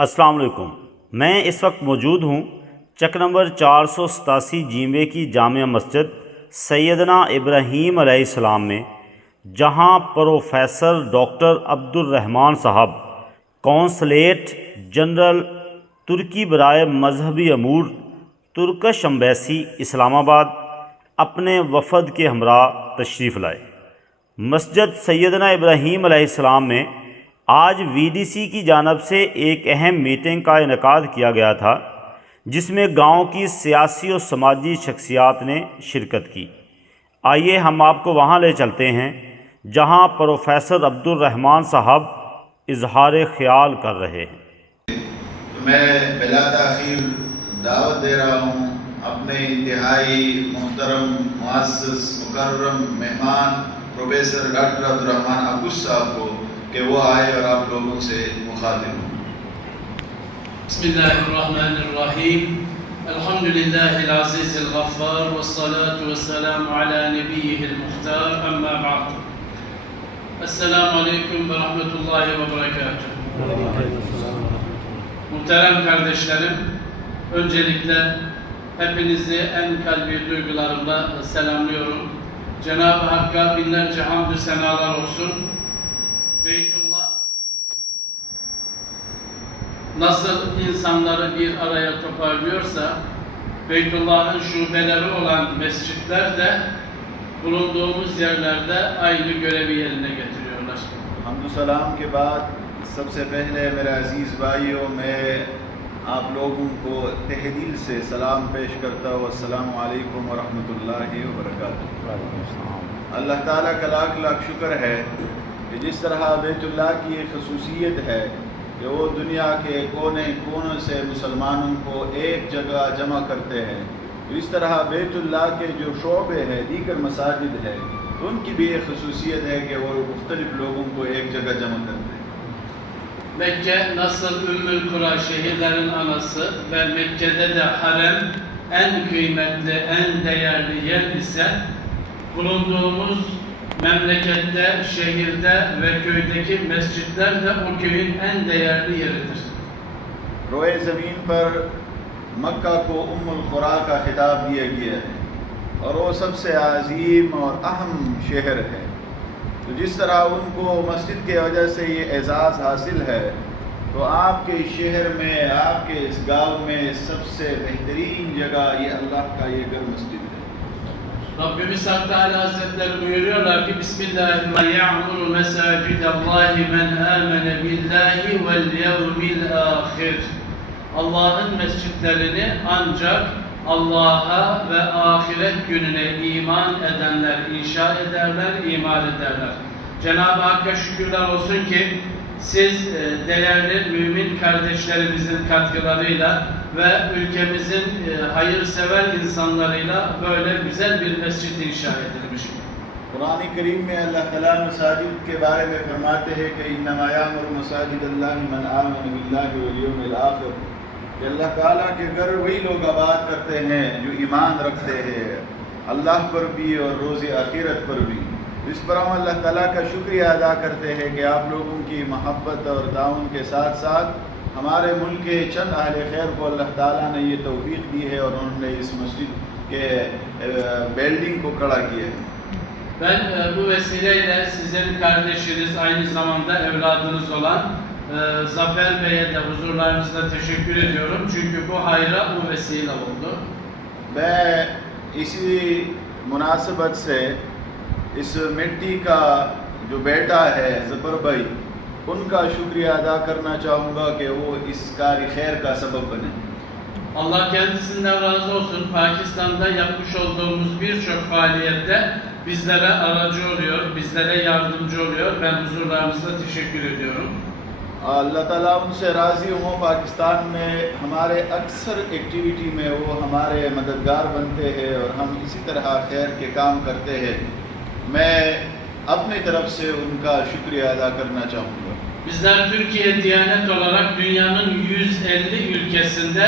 अस्सलाम वालेकुम। मैं इस वक्त मौजूद हूँ चक नंबर 487 जीमे की जामिया मस्जिद सैयदना इब्राहीम अलैहिस्सलाम में, जहाँ प्रोफेसर डॉक्टर अब्दुर्रहमान साहब कौंसलेट जनरल तुर्की बराए मजहबी अमूर तुर्कश एम्बेसी इस्लामाबाद अपने वफ़द के हमरा तशरीफ़ लाए। मस्जिद सैयदना इब्राहीम अलैहिस्सलाम में आज वीडीसी की जानिब से एक अहम मीटिंग का इनेकाद किया गया था, जिसमें गांव की सियासी और समाजी शख्सियात ने शिरकत की। आइए हम आपको वहां ले चलते हैं जहां प्रोफेसर अब्दुर्रहमान साहब इजहार ख्याल कर रहे हैं। मैं बिला ताखीर दावत दे रहा हूँ अपने इंतहाई मोहतरम मुअज़्ज़ज़ मुकर्रम मेहमान प्रोफेसर डॉक्टर अब्दुर्रहमान अब्बूस साहब को कि वो आए और आप लोगों से मुखातिब हों। बिस्मिल्लाहिर्रहमानिर्रहीम, अल्हम्दुलिल्लाहिल अज़ीज़िल गफ़्फ़ार वस्सलातु वस्सलामु अला नबिय्यिहिल मुख्तार, अम्मा बअद। Esselamu Aleyküm ve Rahmetullahi ve Berekatuhu. Muhterem kardeşlerim, öncelikle hepinizi en kalbi duygularımla selamlıyorum. Cenab-ı Hakk'a binlerce hamdü senalar olsun. Beytullah nasıl insanları bir araya toparlıyorsa, Beytullah'ın şubeleri olan mescitler de bulunduğumuz yerlerde aynı görevi yerine getiriyorlar. हम्दुसलाम के बाद सबसे पहले मेरे अजीज़ भाइयों, मैं आप लोगों को तहे दिल से सलाम पेश करता हूँ। अस्सलामु अलैकुम व रहमतुल्लाहि व बरकातुहू। अल्लाह ताला का लाख लाख शुक्र है कि जिस तरह बैतुल्लाह की एक खसूसियत है कि वो दुनिया के कोने कोनों से मुसलमानों को एक जगह जमा करते हैं, इस तरह बैतुल्लाह के जो शोबे हैं, दीगर मसाजिद है, उनकी भी एक खसूसियत है कि वो मुख्तलिफ लोगों को एक जगह जमा करते हैं। Mekke nasıl Ümmül Kura, şehirlerin anası ve Mekke'de de harem en kıymetli, en değerli yer ise, bulunduğumuz memlekette, şehirde ve köydeki mescitler de o köyün en değerli yeridir. रोए ज़मीन पर मक्का को उम्मुल खुरा का खिताब दिया गया है और वो सबसे अजीम और अहम शहर है। तो जिस तरह उनको मस्जिद के वजह से ये एजाज़ हासिल है, तो आपके शहर में, आपके इस गांव में सबसे बेहतरीन जगह ये अल्लाह का ये घर मस्जिद है। Rabbimiz Hak Teâlâ Hazretleri buyuruyorlar ki Bismillahirrahmanirrahim. Ya'muru mesacidallahi men amene billahi vel yevmil ahir. Allah'ın mescitlerini ancak Allah'a ve ahiret gününe iman edenler inşa ederler, imar ederler. Cenab-ı Hakk'a şükürler olsun ki siz değerli mümin kardeşlerimizin katkılarıyla ve ülkemizin hayırsever insanlarıyla böyle güzel bir mescid inşa edilmiş. Quran करीम में अल्लाह ताला मसाजिद के बारे में फरमाते हैं कि इन्नमा यामुरु मसाजिदल्लाहि मन आमन बिल्लाहि वल यौमिल आखिर। कि अल्लाह ताला के घर वही लोग आबाद करते हैं जो ईमान रखते हैं अल्लाह पर भी और रोज़ आखिरत पर भी। इस पर हम अल्लाह ताला का शुक्रिया अदा करते हैं कि आप लोगों की मोहब्बत और ताउन के साथ साथ हमारे मुल्क के चंद अहले खैर को अल्लाह ताला ने ये तौफीक दी है और उन्होंने इस मस्जिद के बिल्डिंग को खड़ा किया है। Ben bu vesileyle sizin kardeşiniz, aynı zamanda evladınız olan Zafer Bey'e de huzurlarınızda teşekkür ediyorum. Çünkü bu hayra bu vesile oldu. मैं इसी मुनासबत से इस मिट्टी का जो बेटा है ज़फ़र भाई, उनका शुक्रिया अदा करना चाहूँगा कि वो इस कारी खैर का सबब बने। Allah kendisinden razı olsun. Pakistan'da yapmış olduğumuz birçok faaliyette bizlere aracı oluyor, bizlere yardımcı oluyor. Ben huzurlarınızda teşekkür ediyorum. अल्लाह ताला उनसे राज़ी हों। पाकिस्तान में हमारे अक्सर एक्टिविटी में वो हमारे मददगार बनते हैं और हम इसी तरह खैर के काम करते हैं। मैं अपनी तरफ से उनका शुक्रिया अदा करना चाहूँगा। Bizler Türkiye Diyanet olarak dünyanın 150 ülkesinde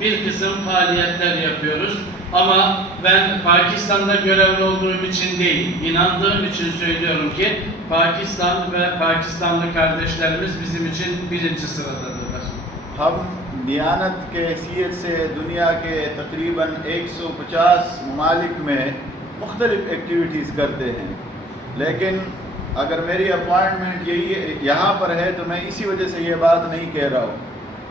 bir kısım faaliyetler yapıyoruz. Ama ben Pakistan'da görevli olduğum için değil, inandığım için söylüyorum ki Pakistan ve Pakistanlı kardeşlerimiz bizim için birinci sıradadırlar. हम दियानत के हैसियत से दुनिया के तकरीबन 150 ममालिक में मुख्तलिफ़ एक्टिविटीज़ करते हैं, लेकिन अगर मेरी अपॉइंटमेंट यही यहाँ पर है तो मैं इसी वजह से ये बात नहीं कह रहा हूँ,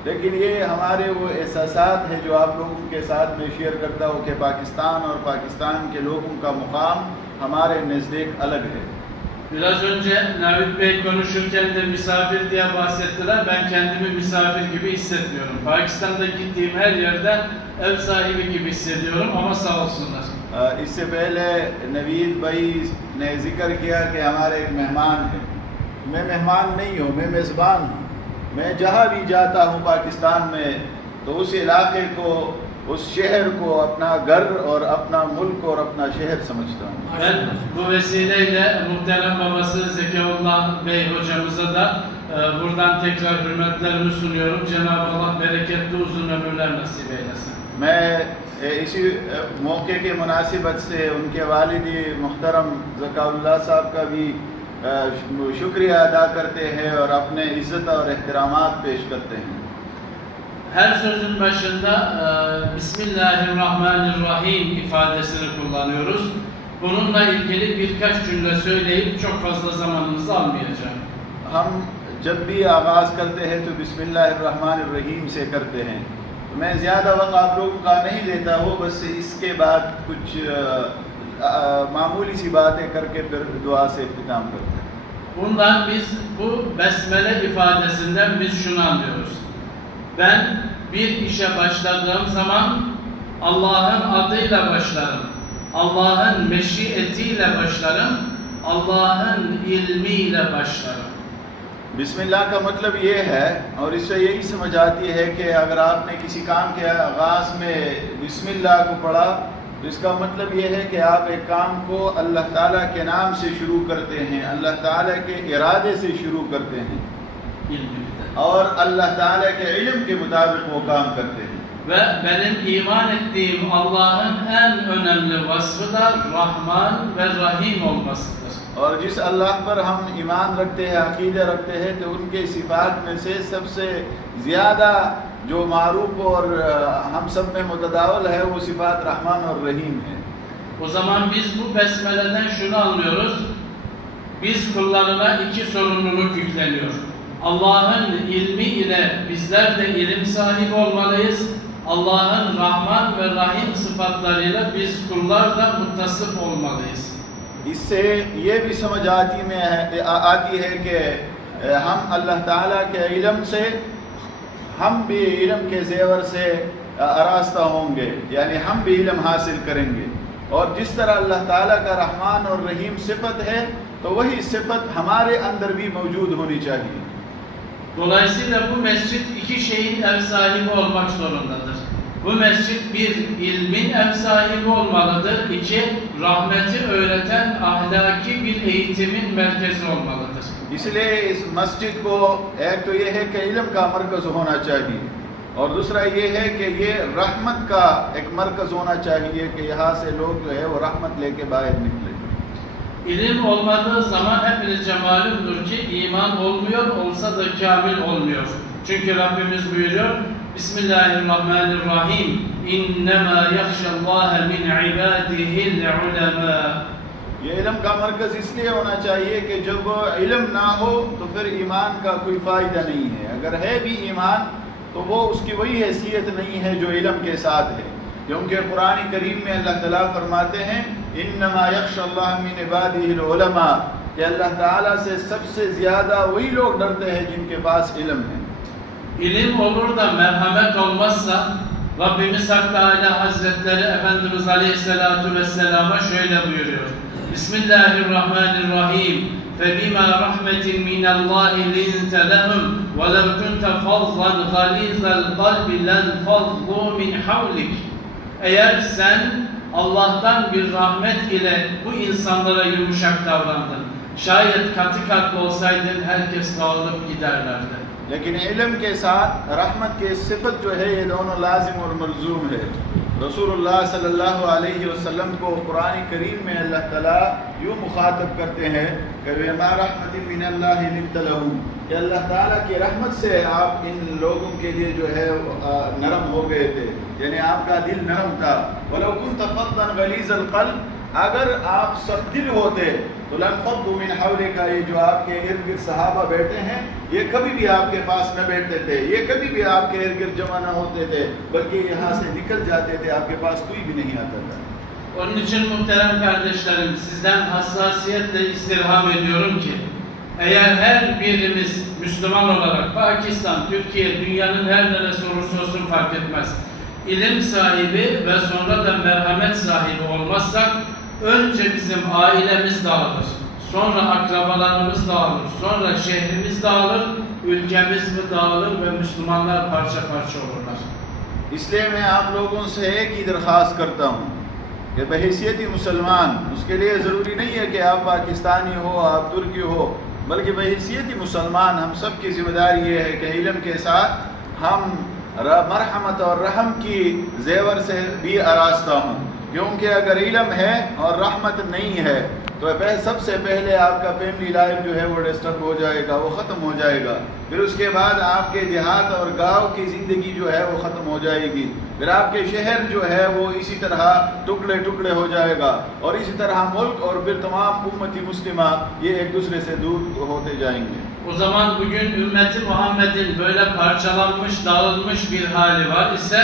लेकिन ये हमारे वो एहसासात है जो आप लोगों के साथ में शेयर करता हूँ कि पाकिस्तान और पाकिस्तान के लोगों का मुकाम hamaरे नज़दीक अलग है। Biraz önce Navid Bey konuşurken de misafir diye bahsettiler. Ben kendimi misafir gibi hissetmiyorum. Pakistan'da gittiğim her yerde ev sahibi gibi hissediyorum ama sağ olsunlar. इससे पहले नवीद भाई ने जिक्र किया कि हमारे एक मेहमान हैं। मैं मेहमान नहीं हूँ, मैं मेज़बान हूँ। मैं जहाँ भी जाता हूँ पाकिस्तान में तो उस इलाके को, उस शहर को अपना घर और अपना मुल्क और अपना शहर समझता हूँ। Ben bu vesileyle muhterem babası Zekiullah Bey hocamıza da buradan tekrar hürmetlerimi sunuyorum. Cenab-ı Allah bereketli uzun ömürler nasip eylesin. मैं इसी मौके के मुनासिबत से उनके वालिदी मुहतरम ज़काउल्लाह साहब का भी शुक्रिया अदा करते हैं और अपने इज़्ज़त और एहतरामात पेश करते हैं। Her sözün başında Bismillahirrahmanirrahim ifadesini kullanıyoruz. Bununla ilgili birkaç cümle söyleyip çok fazla zamanınızı almayacağım. हम जब भी आगाज़ करते हैं तो बिस्मिल्लाहिर्रहमानिर्रहीम से करते हैं। मैं ज़्यादा वक्त आप लोगों का नहीं लेता हूँ, बस इसके बाद कुछ मामूली सी बातें करके फिर दुआ से इख्तिताम करते हैं। Bundan biz bu besmele ifadesinden biz şunu anlıyoruz. Ben bir işe başladığım zaman Allah'ın adıyla başlarım. Allah'ın meşiyetiyle başlarım. Allah'ın ilmiyle başlarım. बिस्मिल्लाह का मतलब ये है और इससे यही समझ आती है कि अगर आपने किसी काम के आगाज़ में बिस्मिल्लाह को पढ़ा तो इसका मतलब ये है कि आप एक काम को अल्लाह ताला के नाम से शुरू करते हैं, अल्लाह ताला के इरादे से शुरू करते हैं और अल्लाह ताला के इल्म के मुताबिक वो काम करते हैं। Ve benim iman ettiğim Allah'ın en önemli vasfı da Rahman ve Rahim olmasıdır. और जिस अल्लाह पर हम ईमान रखते हैं, अकीदा रखते हैं, तो उनके सिफ़ात में से सबसे ज़्यादा जो मारूफ और हम सब में मुतदावल है वो सिफ़ात रहमान और रहीम है। O zaman biz bu besmeleden şunu anlıyoruz. Biz kullarına iki sorumluluk yükleniyor. Allah'ın ilmi ile bizler de ilim sahibi olmalıyız. Allah'ın Rahman ve Rahim sıfatlarıyla biz kullar da muttasıf olmalıyız. इससे ये भी समझ आती है कि हम अल्लाह ताला के इल्म से हम भी इल्म के ज़ेवर से आरास्ता होंगे, यानी हम भी इल्म हासिल करेंगे और जिस तरह अल्लाह ताला का रहमान और रहीम सिफत है तो वही सिफत हमारे अंदर भी मौजूद होनी चाहिए। Dolayısıyla bu mescit iki şeyin ev sahibi olmak zorundadır. Bu mescit bir ilmin ev sahibi olmalıdır. İki, rahmeti öğreten ahlaki bir eğitimin merkezi olmalıdır. इसलिए इस मस्जिद को एक तो ये है कि इल्म का मरकज़ होना चाहिए और दूसरा ये है कि ये रहमत का एक मरकज़ होना चाहिए कि यहाँ से लोग जो है वो रहमत लेके बाहर निकले। İlim olmadığı zaman hepinizce malumdur ki iman olmuyor, olsa da kamil olmuyor. Çünkü Rabbimiz buyuruyor Bismillahirrahmanirrahim İnnemâ yakhşallâhe min ibâdihil ulemâ. ये इल्म का मरकज़ इसलिए होना चाहिए कि जब इल्म ना हो तो फिर ईमान का कोई फ़ायदा नहीं है। अगर है भी ईमान तो वो उसकी वही हैसियत नहीं है जो इल्म के साथ है, क्योंकि कुरान करीम में अल्लाह ताला फरमाते हैं इन्नमा यख्शल्लाह मिन इबादिहिल उलमा, कि अल्लाह ताला से सबसे ज़्यादा वही लोग डरते हैं जिनके पास इल्म है। İlim olur da merhamet olmazsa Rabbimiz Hak Teâlâ Hazretleri Efendimiz Aleyhisselâtu Vesselam'a şöyle buyuruyor. Bismillahirrahmanirrahim. فَبِمَا رَحْمَةٍ مِنَ اللّٰهِ لِنْتَ لَهُمْ وَلَوْ كُنْتَ فَظًّا غَلِيظَ الْقَلْبِ لَانْفَضُّوا مِنْ حَوْلِكَ. Eğer sen Allah'tan bir rahmet ile bu insanlara yumuşak davrandın, şayet katı kalpli olsaydın herkes dağılıp giderlerdi. लेकिन इल्म के साथ रहमत के सिफत जो है ये दोनों लाजिम और मलजूम है। रसूलुल्लाह सल्लल्लाहु अलैहि वसल्लम को कुरान करीम में अल्लाह ताला यूँ मुखातब करते हैं कि बिमा रहमतिन मिनल्लाहि लिन्त लहुम, कि अल्लाह ताला की रहमत से आप इन लोगों के लिए जो है नरम हो गए थे, यानी आपका दिल नरम था। वलौ कुन्त फद्दन गलीज़ल क़ल्ब, अगर आप सख्त दिल होते तो लन्फ़द्दू मिन हौलिका, ये जो आपके इर्द गिर्द सहाबा बैठे हैं ये कभी भी आपके पास न बैठते थे, ये कभी भी आपके इर्द गिर्द जमा न होते थे, बल्कि यहाँ से निकल जाते थे, आपके पास कोई भी नहीं आता था। Onun için muhterem kardeşlerim, sizden hassasiyetle istirham ediyorum ki eğer her birimiz Müslüman olarak Pakistan, Türkiye, dünyanın her neresi olursa olsun fark etmez, ilim sahibi ve sonra da merhamet sahibi olmazsak önce bizim ailemiz dağılır, sonra akrabalarımız dağılır, sonra şehrimiz dağılır, ülkemiz mi dağılır ve Müslümanlar parça parça olurlar. इसलिए मैं आप लोगों से एक ही दरख्वास्त करता हूँ कि बहैसियती मुसलमान, उसके लिए ज़रूरी नहीं है कि आप पाकिस्तानी हो, आप तुर्की हो, बल्कि बहैसियती मुसलमान हम सब की ज़िम्मेदारी ये है कि इल्म के साथ हम मरहमत और रहम की जेवर से भी आरास्ता हूँ, क्योंकि अगर इल्म है और रहमत नहीं है तो सबसे पहले आपका फैमिली लाइफ जो है वो डिस्टर्ब हो जाएगा, वो ख़त्म हो जाएगा। फिर उसके बाद आपके देहात और गांव की ज़िंदगी जो है वो ख़त्म हो जाएगी, फिर आपके शहर जो है वो इसी तरह टुकड़े टुकड़े हो जाएगा, और इसी तरह मुल्क और फिर तमाम उम्मती मुस्लिमा ये एक दूसरे से दूर होते जाएंगे। O zaman bugün ümmeti Muhammed'in böyle parçalanmış, dağılmış bir hali var ise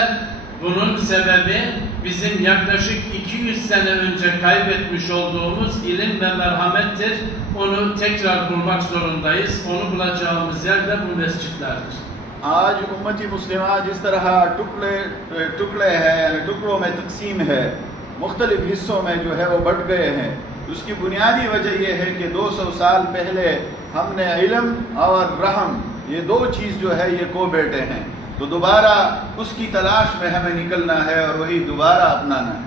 bunun sebebi bizim yaklaşık 200 sene önce kaybetmiş olduğumuz ilim ve merhamettir. Onu tekrar bulmak zorundayız. Onu bulacağımız yer de bu mescitlerdir. आज उम्मती मुस्लिमा जिस तरह टुकड़े हैं, यानी टुकड़ों में तकसीम है, मुख्तलिफ हिस्सों में जो है वो बट गए हैं, उसकी बुनियादी वजह यह है कि 200 साल पहले हमने इल्म और रहम ये दो चीज़ जो है ये को बैठे हैं, तो दोबारा उसकी तलाश में हमें निकलना है और वही दोबारा अपनाना है।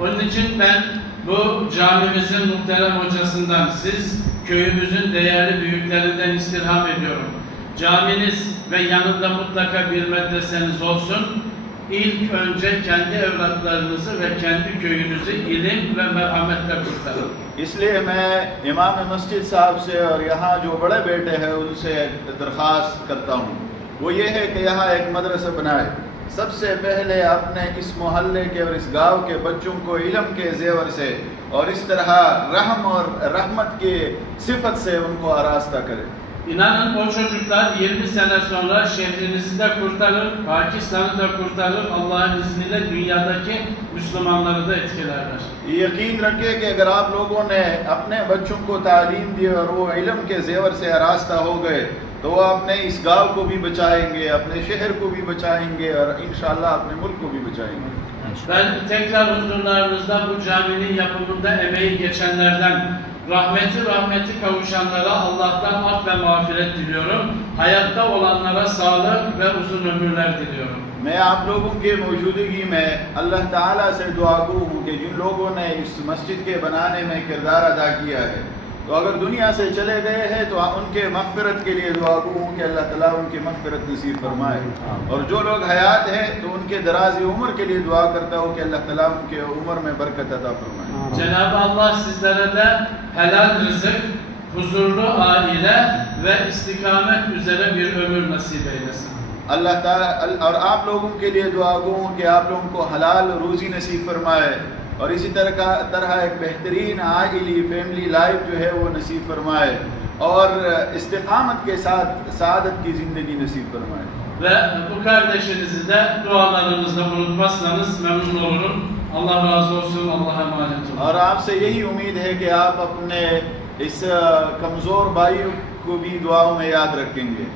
Onun için ben bu camimizin muhterem hocasından, siz köyümüzün değerli büyüklerinden istirham ediyorum. Caminiz ve yanında mutlaka bir medreseniz olsun. İlk önce kendi evlatlarınızı ve kendi köyünüzü ilim ve merhametle kurtarın. इसलिए मैं इमाम मस्जिद साहब से और यहाँ जो बड़े बेटे हैं उनसे दरख्वास्त करता हूँ, वो ये है कि यहाँ एक मदरसा बनाए। सबसे पहले अपने इस मोहल्ले के और इस गांव के बच्चों को इल्म के जेवर से और इस तरह रहम और रहमत की सिफत से उनको आरास्ता करे। İnanın o çocuklar 20 sene sonra şehrinizi de kurtarır, Pakistan'ı da kurtarır, Allah'ın izniyle dünyadaki Müslümanları da etkilerler. यकीन रखिए कि अगर आप लोगों ने अपने बच्चों को तालीम दी और वो इल्म के जेवर से आरास्ता हो गए तो वो अपने इस गांव को भी बचाएंगे, अपने शहर को भी बचाएंगे और इंशाअल्लाह अपने मुल्क को भी बचाएंगे। Ben tekrar huzurlarınızda bu caminin yapımında emeği geçenlerden, rahmeti kavuşanlara Allah'tan af ve mağfiret diliyorum. Hayatta olanlara sağlık ve uzun ömürler diliyorum. मैं आप लोगों के मौजूदगी में अल्लाह ताला से दुआ गो हूँ कि जिन लोगों ने इस मस्जिद के बनाने में किरदार अदा किया है, तो अगर दुनिया से चले गए हैं तो उनके मग़फ़िरत के लिए दुआ गो हूँ कि अल्लाह ताला उनकी मग़फ़िरत नसीब फरमाए, और जो लोग हयात हैं तो उनके दराज़ी उम्र के लिए दुआ करता हूँ कि अल्लाह ताला उनके उम्र में बरकत अता फरमाए। Cenab-ı Allah sizlere de helal rızık, huzurlu aile ve istikamet üzere bir ömür nasip eylesin. अल्लाह ताला और आप लोगों के लिए दुआ गो हूँ कि आप लोगों को हलाल रोज़ी नसीब फरमाए, और इसी तरह एक बेहतरीन आइली फैमिली लाइफ जो है वो नसीब फरमाए, और इस्तिकामत के साथ सादत की ज़िंदगी नसीब फरमाए। Ve bu kardeşinizi de dualarınızda unutmazsanız memnun olurum. Allah razı olsun, Allah'a emanet olun. और आपसे यही उम्मीद है कि आप अपने इस कमज़ोर भाई को भी दुआओं में याद रखेंगे।